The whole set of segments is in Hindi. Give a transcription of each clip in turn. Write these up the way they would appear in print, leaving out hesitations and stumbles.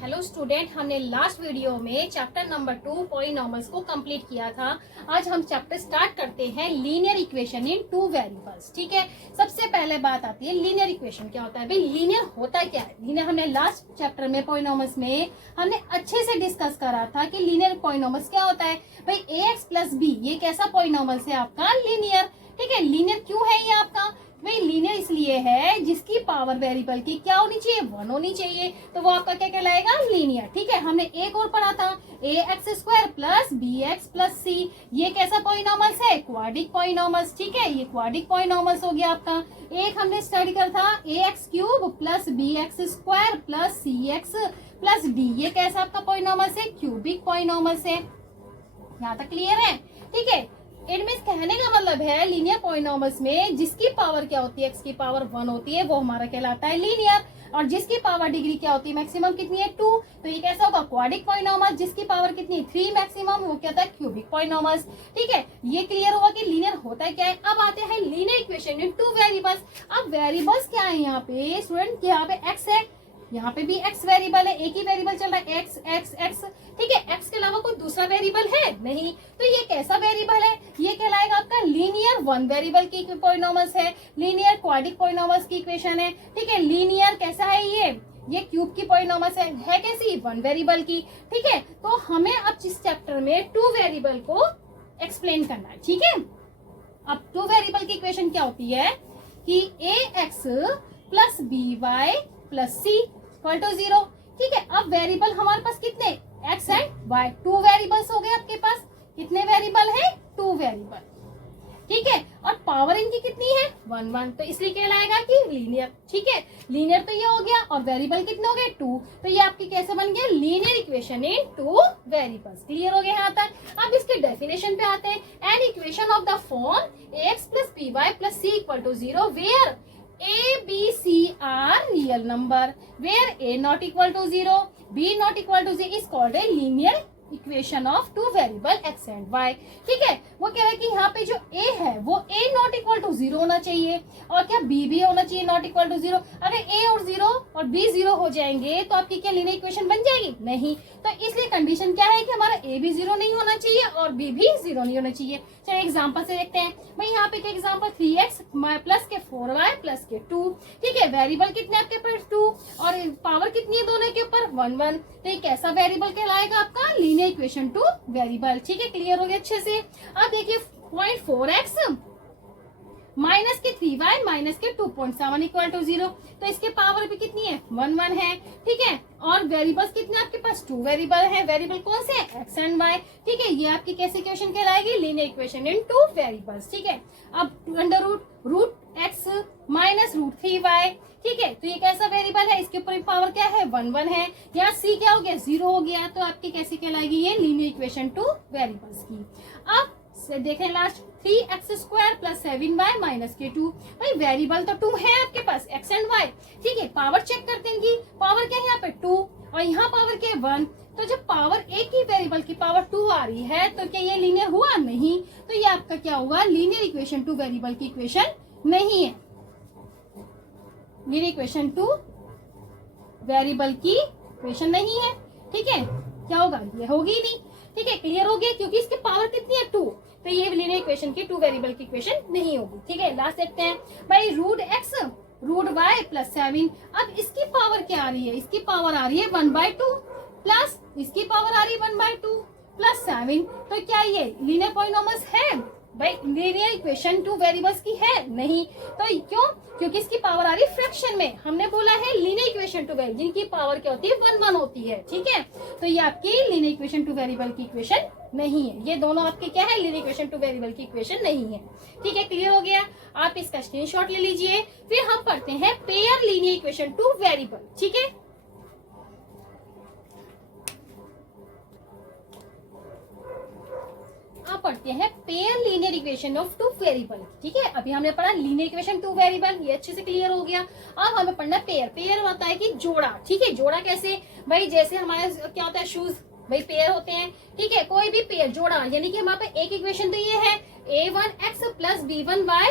हेलो स्टूडेंट, हमने लास्ट वीडियो में चैप्टर नंबर 2 पॉलिनॉमियल्स को कंप्लीट किया था। आज हम चैप्टर स्टार्ट करते हैं लीनियर इक्वेशन इन टू वेरिएबल्स। ठीक है, सबसे पहले बात आती है लीनियर इक्वेशन क्या होता है। भाई लीनियर होता क्या है? लीनियर हमने लास्ट चैप्टर में पॉलिनॉमियल्स में हमने अच्छे से डिस्कस करा था कि लीनियर पॉलिनॉमियल्स क्या होता है। भाई ax प्लस बी ये कैसा पॉलिनॉमियल्स है आपका? लीनियर। ठीक है, लीनियर क्यों है ये आपका? भाई लीनियर इसलिए है जिसकी पावर वेरिएबल की क्या होनी चाहिए? 1 होनी चाहिए, तो वो आपका क्या कहलाएगा? लीनियर। ठीक है, हमने एक और पढ़ा था ax² plus bx plus c, ये कैसा पॉलिनॉमियल्स है? Quadric polynomials. ठीक है, ये क्वाड्रिक पॉलिनॉमियल्स हो गया आपका। एक हमने स्टडी करा था ax³ plus bx² plus cx plus d, ये कैसा आपका पॉलिनॉमियल्स है? क्यूबिक पॉलिनॉमियल्स है। यहाँ तक क्लियर है? ठीक है, इट मीन्स कहने का मतलब है लीनियर पॉलिनॉमियल्स में जिसकी पावर क्या होती है? x की पावर 1 होती है, वो हमारा कहलाता है लीनियर। और जिसकी पावर डिग्री क्या होती है? मैक्सिमम कितनी है? 2, तो ये कैसा होगा? Quadric polynomials. जिसकी पावर कितनी है? 3 मैक्सिमम, वो क्या होता है? Cubic polynomials. ठीक है, ये क्लियर हुआ कि लीनियर होता है क्या है। अब आते हैं लीनियर इक्वेशन इन टू वेरिएबल्स। अब वेरिएबल्स क्या है यहाँ पे स्टूडेंट? यहाँ पे x है, यहाँ पे भी x वेरिएबल है, एक ही वेरिएबल चल रहा है x x x। ठीक है, x के अलावा कोई दूसरा वेरिएबल है नहीं, तो ये कैसा वेरिएबल है? ये कहलाएगा आपका लीनियर 1 वेरिएबल की पॉलिनॉमियल्स है, लीनियर क्वाड्रिक पॉलिनॉमियल्स की इक्वेशन है। ठीक है, लीनियर कैसा है? ये क्यूब की पॉलिनॉमियल्स है कैसी? 1 वेरिएबल की। ठीक है, तो हमें अब इस चैप्टर में 2 वेरिएबल को एक्सप्लेन करना है। ठीक है, अब 2 वेरिएबल की इक्वेशन क्या होती है कि ax plus by plus c equal to 0। ठीक है, अब वेरिएबल हमारे पास कितने? x एंड y, 2 वेरिएबल्स हो गए आपके पास। कितने वेरिएबल है? 2 वेरिएबल। ठीक है, और पावर इनकी कितनी है? 1 1, तो इसलिए कहलाएगा कि लीनियर। ठीक है, लीनियर तो ये हो गया, और वेरिएबल कितने हो गए? 2, तो ये आपकी कैसे बन गया? Linear equation in 2 variables. Clear हो गया यहाँ तक? अब इसके डेफिनेशन पे आते हैं। An equation of the form ax plus by plus c equal to 0 where a, b, c are real number where a not equal to 0, b not equal to 0 is called a linear equation of two variable x and y। ठीक है, वो कह रहा है कि यहाँ पे जो a है वो a नॉट इक्वल टू 0 होना चाहिए, और क्या b भी होना चाहिए नॉट इक्वल टू 0। अगर a और 0 और b 0 हो जाएंगे तो आपकी क्या लीनियर इक्वेशन बन जाएगी? नहीं। तो इसलिए कंडीशन क्या है कि हमारा a भी 0 नहीं होना चाहिए और b भी 0 नहीं होना चाहिए। चलिए एग्जांपल से देखते हैं। भाई यहाँ पे क्या एग्जांपल? 3x प्लस के 4y प्लस के 2। ठीक है, वेरिएबल कितने आपके पास? 2, और पावर कितनी है दोनों के ऊपर? 1 1। तो ये कैसा वेरिएबल कहलाएगा आपका? Linear equation two variable. ठीक है, क्लियर हो गया अच्छे से? अब देखिए 0.4x माइनस के 3y माइनस के 2.7 इक्वल टू 0, तो इसके पावर भी कितनी है? 1 1 है। ठीक है, और वेरिएबल्स कितने आपके पास? 2 वेरिएबल है। वेरिएबल कौन से? x and y। ठीक है, ये आपकी कैसी इक्वेशन कहलाएगी? Linear equation in 2 variables. ठीक है, अब under root x minus root 3y। ठीक है, तो ये कैसा वेरिएबल है? इसके ऊपर पावर क्या है? 1 1 है। यहाँ c क्या हो गया? 0 हो गया, तो आपकी कैसी कहलाएगी? ये लीनियर इक्वेशन 2 वेरिएबल्स की। अब देखें last 3x² plus 7y minus के 2। भाई वेरिएबल तो 2 है आपके पास, x एंड y। ठीक है, पावर चेक करते हैं कि पावर क्या है यहाँ पे? 2, और यहाँ पावर क्या है? 1। तो जब पावर एक ही वेरिएबल की पावर 2 आ रही है तो क्या ये लीनियर हुआ? नहीं। तो ये आपका क्या हुआ? लीनियर इक्वेशन 2 वेरिएबल की इक्वेशन नहीं है। लीनियर इक्वेशन 2 वेरिएबल की इक्वेशन नहीं है। ठीक है, क्या होगा? ये होगी ही नहीं। ठीक है, क्लियर हो गया? क्योंकि इसकी पावर कितनी है? 2, तो ये लीनियर इक्वेशन की 2 वेरिएबल की इक्वेशन नहीं होगी। ठीक है, लास्ट देखते हैं। भाई root x root y plus 7। अब इसकी पावर क्या आ रही है? इसकी पावर आ रही है 1/2 प्लस इसकी पावर आ रही है 1/2 प्लस 7। तो क्या ये लीनियर पॉलिनॉमियल्स है? भाई लीनियर इक्वेशन 2 वेरिएबल्स की है नहीं। तो क्यों? क्योंकि इसकी पावर आ रही है फ्रैक्शन में। हमने बोला है लीनियर इक्वेशन 2 वेरिएबल जिनकी पावर क्या होती है? 1 1 होती है। ठीक है, तो ये आपकी लीनियर इक्वेशन 2 वेरिएबल की इक्वेशन नहीं है। ये दोनों आपके क्या है? लीनियर इक्वेशन 2 वेरिएबल की इक्वेशन नहीं है। ठीक है, क्लियर हो गया? आप इसका स्क्रीनशॉट ले लीजिए। फिर हम पढ़ते हैं पेयर लीनियर इक्वेशन 2 वेरिएबल। ठीक है, आप पढ़ते हैं pair linear equation of 2 variable. ठीक है, अभी हमने पढ़ा लीनियर इक्वेशन 2 वेरिएबल, ये अच्छे से क्लियर हो गया। अब हमें पढ़ना पेयर। पेयर होता है कि जोड़ा। ठीक है, जोड़ा कैसे? भाई जैसे हमारे क्या होता है? शूज, भाई पेयर होते हैं। ठीक है, कोई भी पेयर जोड़ा, यानी कि हमारे पास एक इक्वेशन तो ये है a1x प्लस b1y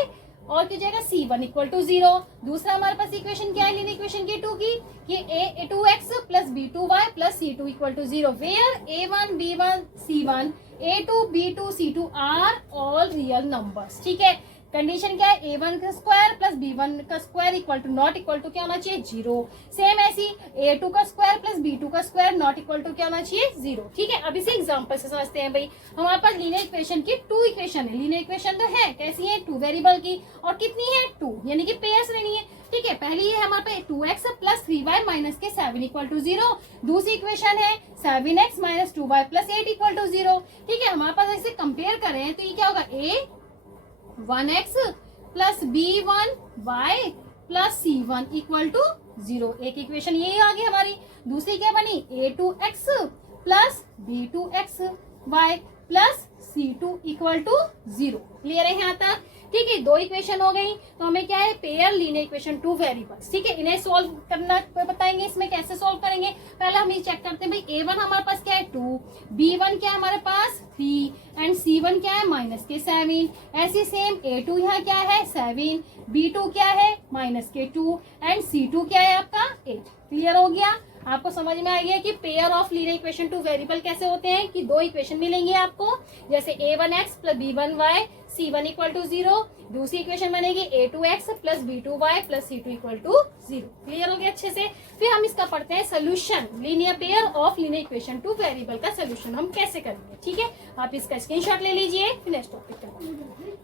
और क्या जाएगा C1 इक्वल टू 0। दूसरा हमारे पास इक्वेशन क्या है लीनियर इक्वेशन की 2 की, कि A2x plus B2y plus C2 equal to 0, where A1 B1 C1 A2 B2 C2 are all real numbers. ठीक है, कंडीशन क्या है, A1 का स्क्वायर प्लस B1 का square equal to not equal to क्या होना चाहिए 0। सेम ऐसी A2 का स्क्वायर प्लस B2 का स्क्वायर नॉट इक्वल टू क्या होना चाहिए 0। ठीक है, अब इसे एग्जांपल से समझते हैं भाई। हमारे पास लीनियर इक्वेशन की 2 इक्वेशन है। लीनियर इक्वेशन तो है कैसी है, 2 वेरिएबल की, और कितनी है 2, यानी कि पेयर्स लेनी है। ठीक है, पहली है हमारे पास 2x प्लस 3y माइनस के 7 इक्वल टू 0। दूसरी इक्वेशन है 7x minus 2y plus 8 equal to 0। ठीक है, हमारे पास ऐसे कंपेयर करें तो ये क्या होगा, A1x plus B1y plus C1 equal to 0। एक इक्वेशन यही आ गई हमारी। दूसरी क्या बनी, A2x plus B2xy plus C2 equal to 0। Clear है यहाँ तक? ठीक है, 2 इक्वेशन हो गई। तो हमें क्या है, पेयर लीनियर इक्वेशन 2 वेरिएबल्स। ठीक है, इन्हें सोल्व करना बताएंगे। इसमें कैसे सोल्व करेंगे, पहले हम ये चेक करते हैं भाई। A1 हमारे पास क्या है 2, B1 क्या है हमारे पास 3 एंड C1 क्या है माइनस के 7। ऐसी सेम A2 यहाँ क्या है 7, B2 क्या है माइनस के 2 एंड C2 क्या है आपका 8। क्लियर हो गया? आपको समझ में आ गया कि pair of linear equation 2 variable कैसे होते हैं, कि 2 इक्वेशन मिलेंगी आपको, जैसे A1x plus B1y C1 equal to 0। दूसरी इक्वेशन बनेगी A2x plus B2y plus C2 equal to 0। Clear हो गया अच्छे से? फिर हम इसका पढ़ते हैं solution, linear pair of linear equation 2 variable का सोल्यूशन हम कैसे करेंगे। ठीक है, आप इसका स्क्रीनशॉट ले लीजिए, फिर नेक्स्ट टॉपिक करेंगे।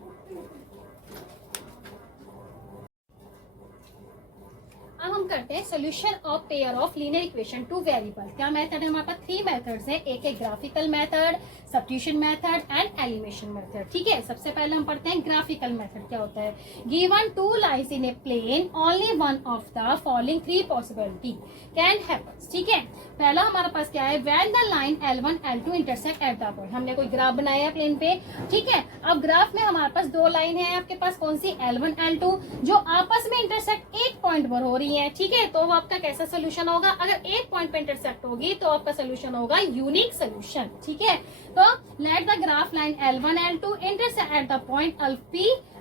अब हम करते हैं solution of pair of linear equation 2 variable. क्या मेथड है हमारे पास, 3 मेथड्स हैं। एक है graphical method, substitution method and elimination method. ठीक है, सबसे पहले हम पढ़ते हैं ग्राफिकल मेथड। क्या होता है, given 2 lines in a plane only one of the following 3 possibility can happen. ठीक है, पहला हमारे पास क्या है, when the line L1 L2 intersect at the point. हमने कोई ग्राफ बनाया है प्लेन पे। ठीक है, अब ग्राफ में हमारे पास 2 लाइन है आपके पास, कौन सी L1 L2, जो आपस में इंटरसेक्ट एक पॉइंट पर हो रही है। ठीक है, तो आपका कैसा सोल्यूशन होगा, अगर एक पॉइंट पे इंटरसेक्ट होगी तो आपका सोल्यूशन होगा यूनिक सोल्यूशन। ठीक है, तो let the graph line L1 L2 intersect at the point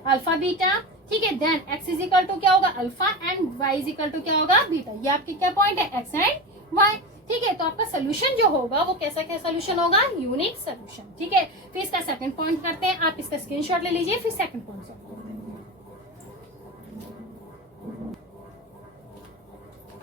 alpha beta. ठीक है, then x is equal to क्या होगा alpha and y is equal to क्या होगा बीटा। ये आपके क्या पॉइंट है x एंड y। ठीक है, तो आपका सोल्यूशन जो होगा वो कैसा क्या सोल्यूशन होगा, यूनिक सोल्यूशन। ठीक है, फिर इसका सेकंड पॉइंट करते हैं। आप इसका स्क्रीनशॉट ले लीजिए, फिर सेकंड पॉइंट सॉल्व करते हैं।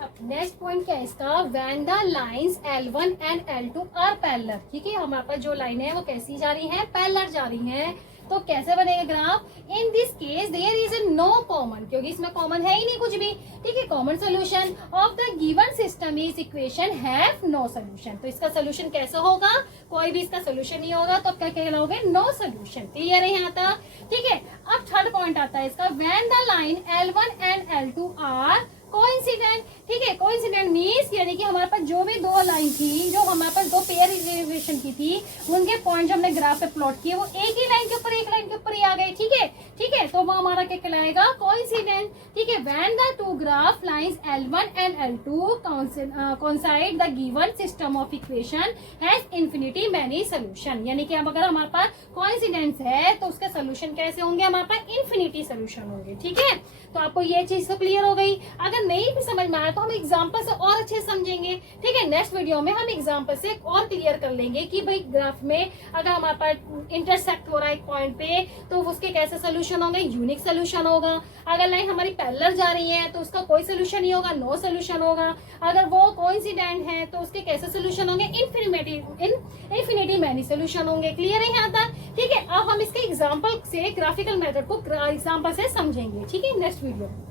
अब नेक्स्ट पॉइंट क्या है इसका, when the lines L1 and L2 are parallel. ठीक है, हमारे पास जो लाइन है वो कैसी जा रही है, पैरेलल जा रही है। तो कैसे बनेगा graph, in this case there is no common, क्योंकि इसमें कॉमन है ही नहीं कुछ भी। ठीक है, common solution of the given system is equation have no solution. तो इसका सोल्यूशन कैसे होगा, कोई भी इसका सोल्यूशन नहीं होगा, तो क्या कहलाओगे, नो सोल्यूशन। क्लियर है यहाँ तक? ठीक है, अब थर्ड पॉइंट आता है इसका, when the line L1 and L2 are coincident. ठीक है, कोइंसिडेंट मीन्स यानी कि हमारे पास जो भी 2 लाइन थी, जो हमारे पास 2 पेयर इक्वेशन की थी, उनके पॉइंट जो हमने ग्राफ पे प्लॉट किए वो एक ही लाइन के ऊपर एक लाइन के ऊपर ही आ गए। ठीक है, ठीक है, तो वो हमारा क्या कहलाएगा, कोइंसिडेंट। ठीक है, when the 2 graph lines L1 and L2 coincide the given system of equation has infinity many solution. यानी कि अब अगर हमारे पास कोइंसिडेंस है तो उसके सोल्यूशन कैसे होंगे, हमारे पास इन्फिनिटी सोल्यूशन होंगे। ठीक है, तो आपको ये चीज तो क्लियर हो गई। अगर नहीं भी समझ में आया तो हम एग्जांपल से और अच्छे समझेंगे। ठीक है, नेक्स्ट वीडियो में हम एग्जांपल से और क्लियर कर लेंगे कि भाई ग्राफ में अगर हमारे पास इंटरसेक्ट हो रहा है एक पॉइंट पे तो उसके कैसे सोल्यूशन होंगे, यूनिक सोल्यूशन होगा। अगर लाइन हमारी पैरेलल जा रही है तो उसका कोई सोल्यूशन नहीं होगा, नो सोल्यूशन होगा। अगर वो कोइंसिडेंट है तो उसके कैसे सोल्यूशन होंगे, इन्फिनिटी मैनी सोल्यूशन होंगे। क्लियर है यहाँ तक? ठीक है, अब हम इसके एग्जाम्पल से ग्राफिकल मेथड को एग्जाम्पल से समझेंगे। ठीक है, नेक्स्ट वीडियो में।